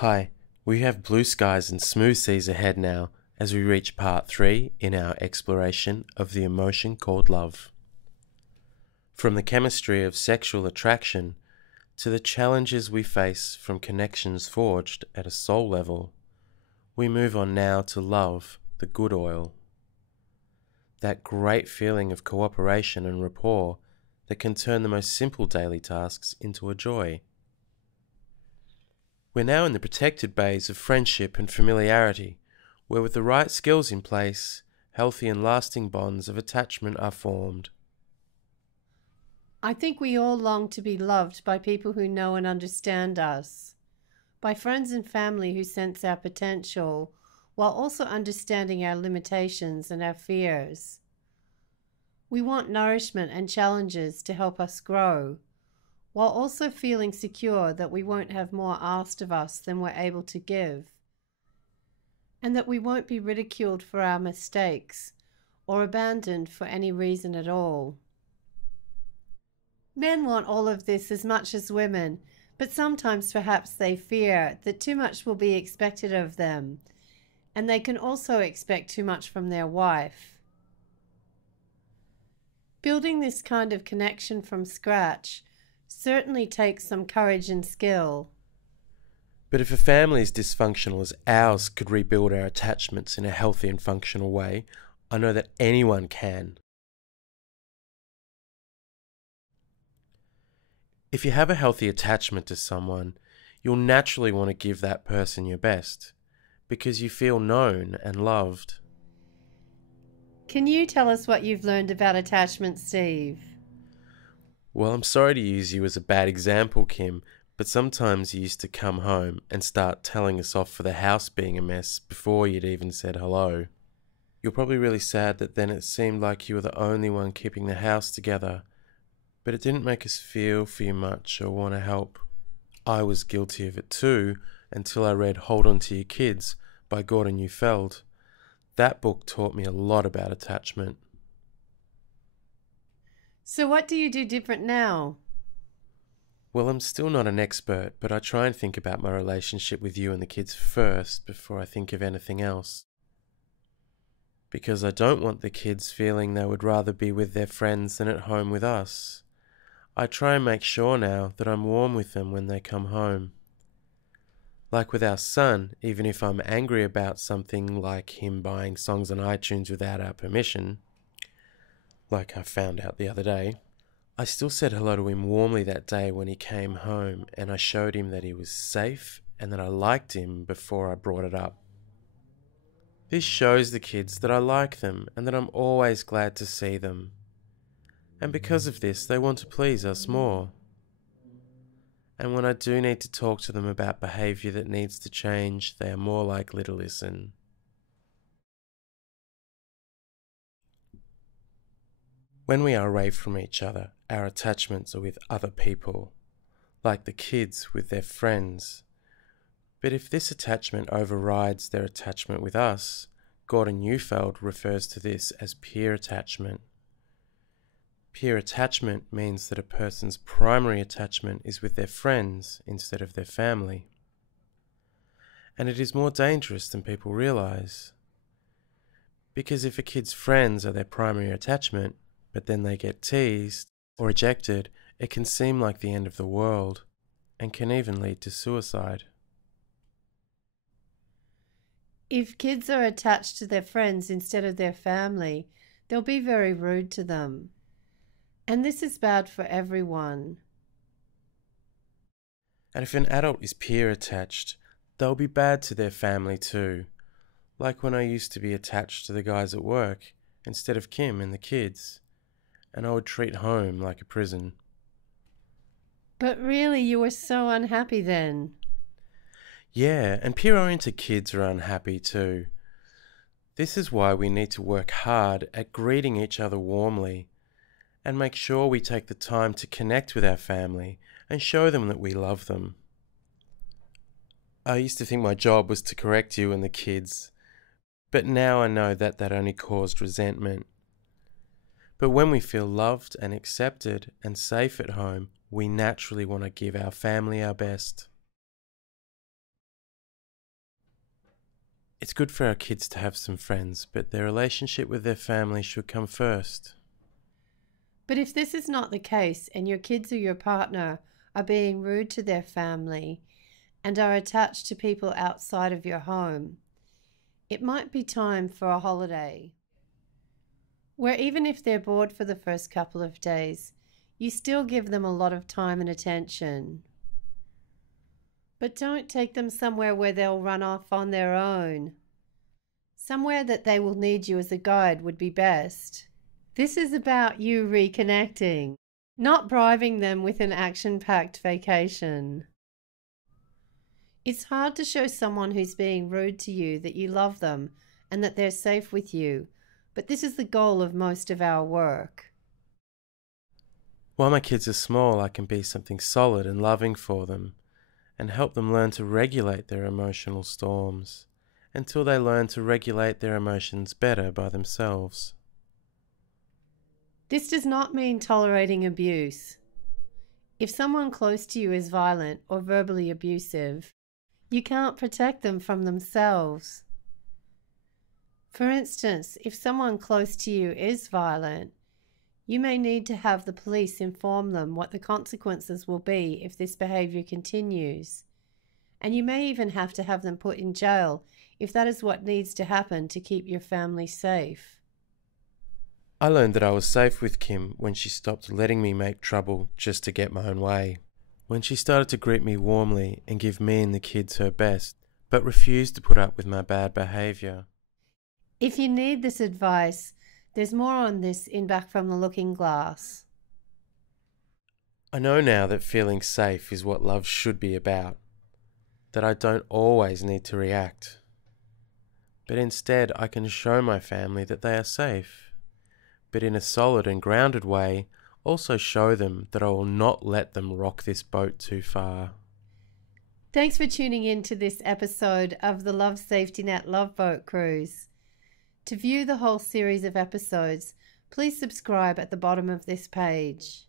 Hi, we have blue skies and smooth seas ahead now as we reach part 3 in our exploration of the emotion called love. From the chemistry of sexual attraction to the challenges we face from connections forged at a soul level, we move on now to love, the good oil. That great feeling of cooperation and rapport that can turn the most simple daily tasks into a joy. We're now in the protected bays of friendship and familiarity, where with the right skills in place, healthy and lasting bonds of attachment are formed. I think we all long to be loved by people who know and understand us, by friends and family who sense our potential, while also understanding our limitations and our fears. We want nourishment and challenges to help us grow, while also feeling secure that we won't have more asked of us than we're able to give, and that we won't be ridiculed for our mistakes or abandoned for any reason at all. Men want all of this as much as women, but sometimes perhaps they fear that too much will be expected of them, and they can also expect too much from their wife. Building this kind of connection from scratch certainly takes some courage and skill. But if a family as dysfunctional as ours could rebuild our attachments in a healthy and functional way, I know that anyone can. If you have a healthy attachment to someone, you'll naturally want to give that person your best, because you feel known and loved. Can you tell us what you've learned about attachment, Steve? Well, I'm sorry to use you as a bad example, Kim, but sometimes you used to come home and start telling us off for the house being a mess before you'd even said hello. You're probably really sad that then it seemed like you were the only one keeping the house together, but it didn't make us feel for you much or want to help. I was guilty of it too, until I read Hold On to Your Kids by Gordon Neufeld. That book taught me a lot about attachment. So what do you do different now? Well, I'm still not an expert, but I try and think about my relationship with you and the kids first before I think of anything else. Because I don't want the kids feeling they would rather be with their friends than at home with us. I try and make sure now that I'm warm with them when they come home. Like with our son, even if I'm angry about something like him buying songs on iTunes without our permission, like I found out the other day, I still said hello to him warmly that day when he came home, and I showed him that he was safe and that I liked him before I brought it up. This shows the kids that I like them and that I'm always glad to see them. And because of this, they want to please us more. And when I do need to talk to them about behaviour that needs to change, they are more likely to listen. When we are away from each other, our attachments are with other people, like the kids with their friends. But if this attachment overrides their attachment with us, Gordon Neufeld refers to this as peer attachment. Peer attachment means that a person's primary attachment is with their friends instead of their family. And it is more dangerous than people realize. Because if a kid's friends are their primary attachment, but then they get teased or rejected, it can seem like the end of the world and can even lead to suicide. If kids are attached to their friends instead of their family, they'll be very rude to them. And this is bad for everyone. And if an adult is peer attached, they'll be bad to their family too. Like when I used to be attached to the guys at work instead of Kim and the kids, and I would treat home like a prison. But really, you were so unhappy then. Yeah, and peer-oriented kids are unhappy too. This is why we need to work hard at greeting each other warmly and make sure we take the time to connect with our family and show them that we love them. I used to think my job was to correct you and the kids, but now I know that that only caused resentment. But when we feel loved and accepted and safe at home, we naturally want to give our family our best. It's good for our kids to have some friends, but their relationship with their family should come first. But if this is not the case and your kids or your partner are being rude to their family and are attached to people outside of your home, it might be time for a holiday, where even if they're bored for the first couple of days, you still give them a lot of time and attention. But don't take them somewhere where they'll run off on their own. Somewhere that they will need you as a guide would be best. This is about you reconnecting, not bribing them with an action-packed vacation. It's hard to show someone who's being rude to you that you love them and that they're safe with you, but this is the goal of most of our work. While my kids are small, I can be something solid and loving for them and help them learn to regulate their emotional storms until they learn to regulate their emotions better by themselves. This does not mean tolerating abuse. If someone close to you is violent or verbally abusive, you can't protect them from themselves. For instance, if someone close to you is violent, you may need to have the police inform them what the consequences will be if this behavior continues. And you may even have to have them put in jail if that is what needs to happen to keep your family safe. I learned that I was safe with Kim when she stopped letting me make trouble just to get my own way. When she started to greet me warmly and give me and the kids her best, but refused to put up with my bad behavior. If you need this advice, there's more on this in Back from the Looking Glass. I know now that feeling safe is what love should be about, that I don't always need to react, but instead I can show my family that they are safe, but in a solid and grounded way, also show them that I will not let them rock this boat too far. Thanks for tuning in to this episode of the Love Safety Net Love Boat Cruise. To view the whole series of episodes, please subscribe at the bottom of this page.